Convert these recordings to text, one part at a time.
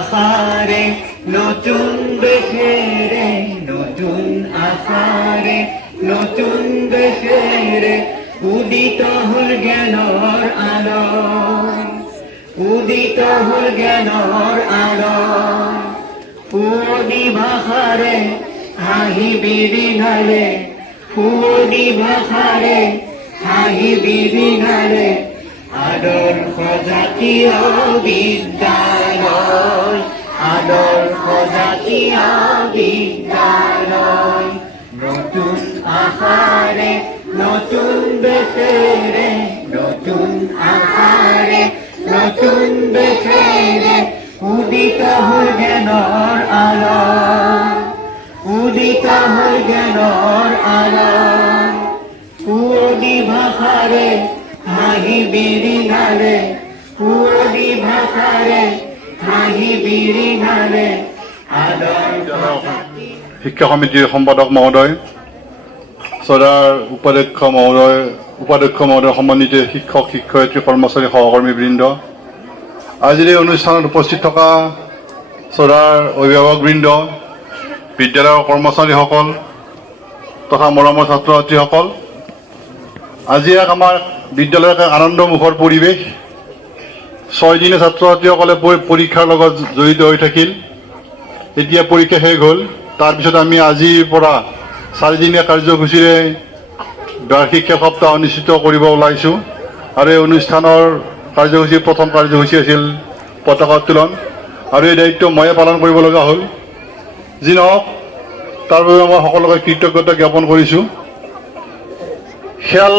আশাৰে নতুন দেশেৰে নতুন আশাৰে নতুন দেশেৰে উদিত হল জ্ঞানৰ আলোক উদিত হল জ্ঞানৰ আলোক পুৰণি ভাষাৰে হাঁহি বিৰিঙালে পুৰণি ভাষাৰে হাঁহি বিৰিঙালে আদৰ্শ জাতীয় বিদ্যালয় আদৰ্শ জাতীয় বিদ্যালয় নতুন আশাৰে নতুন দেশেৰে নতুন আশাৰে নতুন দেশেৰে উদিত হল জ্ঞানৰ আলোক উদিত হল জ্ঞানৰ আলোক পুৰণি ভাষাৰে হাঁহি বিৰিঙালে পুৰণি ভাষাৰে হাঁহি বিৰিঙালে আদৰ্শ শিক্ষা সমিতিৰ সম্পাদক মহোদয় চৰাৰ উপাধ্যক্ষ মহোদয় সম্মানিত শিক্ষক শিক্ষয়িত্ৰী কৰ্মচাৰী সহকৰ্মীবৃন্দ আজিৰ এই অনুষ্ঠানত উপস্থিত থকা চৰাৰ অভিভাৱকবৃন্দ বিদ্যালয়ৰ কৰ্মচাৰীসকল তথা মৰমৰ ছাত্ৰ ছাত্ৰীসকল আজি এক আমাৰ বিদ্যালয়ৰ এক আনন্দমুখৰ পৰিৱেশ 6 দিনে ছাত্ৰ ছাত্ৰীসকলে পৰীক্ষাৰ লগত জড়িত হৈ থাকিল এতিয়া পৰীক্ষা শেষ হ'ল তাৰপিছত আমি আজিৰ পৰা 4 দিনীয়া কাৰ্যসূচীৰে বাৰ্ষিক খেল সপ্তাহ অনুষ্ঠিত কৰিব ওলাইছোঁ আৰু এই অনুষ্ঠানৰ কাৰ্যসূচীৰ প্ৰথম কাৰ্যসূচী আছিল পতাকা উত্তোলন আৰু এই দায়িত্ব ময়ে পালন কৰিব লগা হ'ল যি নহওক তাৰ বাবে মই সকলোকে কৃতজ্ঞতা জ্ঞাপন কৰিছোঁ খেল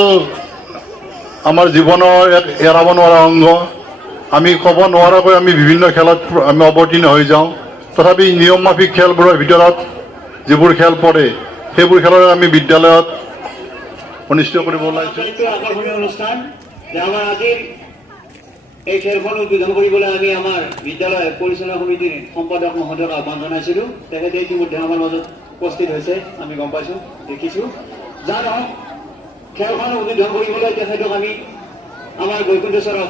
আমাৰ জীৱনৰ এক এৰাব নোৱাৰা অংগ আমি ক'ব নোৱাৰাকৈ আমি বিভিন্ন খেলত আমি অৱতীৰ্ণ হৈ যাওঁ তথাপি নিয়ম মাফিক খেলবোৰৰ ভিতৰত যিবোৰ খেল পৰে সেইবোৰ খেলৰ আমি বিদ্যালয়ত অনুষ্ঠিত কৰিব ওলাইছোঁ আকৰ্ষণীয় অনুষ্ঠান যে আমাৰ আজিৰ এই খেলখন উদ্বোধন কৰিবলৈ আমি আমাৰ বিদ্যালয় পৰিচালনা সমিতিৰ সম্পাদক মহোদয়ক আহ্বান জনাইছিলোঁ তেখেতে ইতিমধ্যে আমাৰ মাজত উপস্থিত হৈছে আমি গম পাইছোঁ দেখিছোঁ যা নহওক খেলখন উদ্বোধন কৰিবলৈ তেখেতক আমি আমাৰ বৈকুণ্ঠেশ্বৰক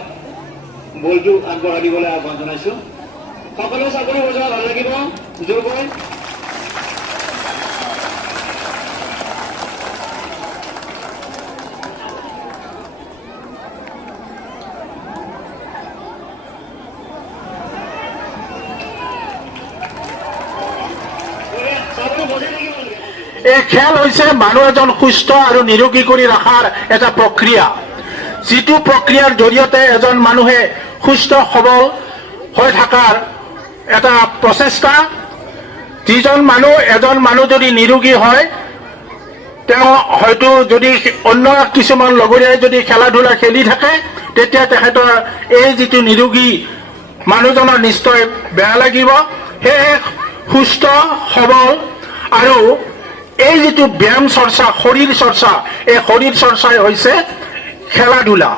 বলটো আগবঢ়াই দিবলৈ আহ্বান জনাইছোঁ সকলোৱে চাকৰি বজোৱা ভাল লাগিব জোৰকৈ এই খেল হৈছে মানুহ এজন সুস্থ আৰু নিৰোগী কৰি ৰখাৰ এটা প্ৰক্ৰিয়া যিটো প্ৰক্ৰিয়াৰ জৰিয়তে এজন মানুহে সুস্থ সবল হৈ থকাৰ এটা প্ৰচেষ্টা এজন মানুহ যদি নিৰোগী হয় তেওঁ হয়তো যদি অন্য কিছুমান লগৰীয়াই যদি খেলা ধূলা খেলি থাকে তেতিয়া তেখেতৰ এই যিটো নিৰোগী মানুহজনৰ নিশ্চয় বেয়া লাগিব সেয়ে সুস্থ সবল আৰু এই যিটো ব্যায়াম চৰ্চা শৰীৰ চৰ্চা এই শৰীৰ চৰ্চাই হৈছে খেলা ধূলা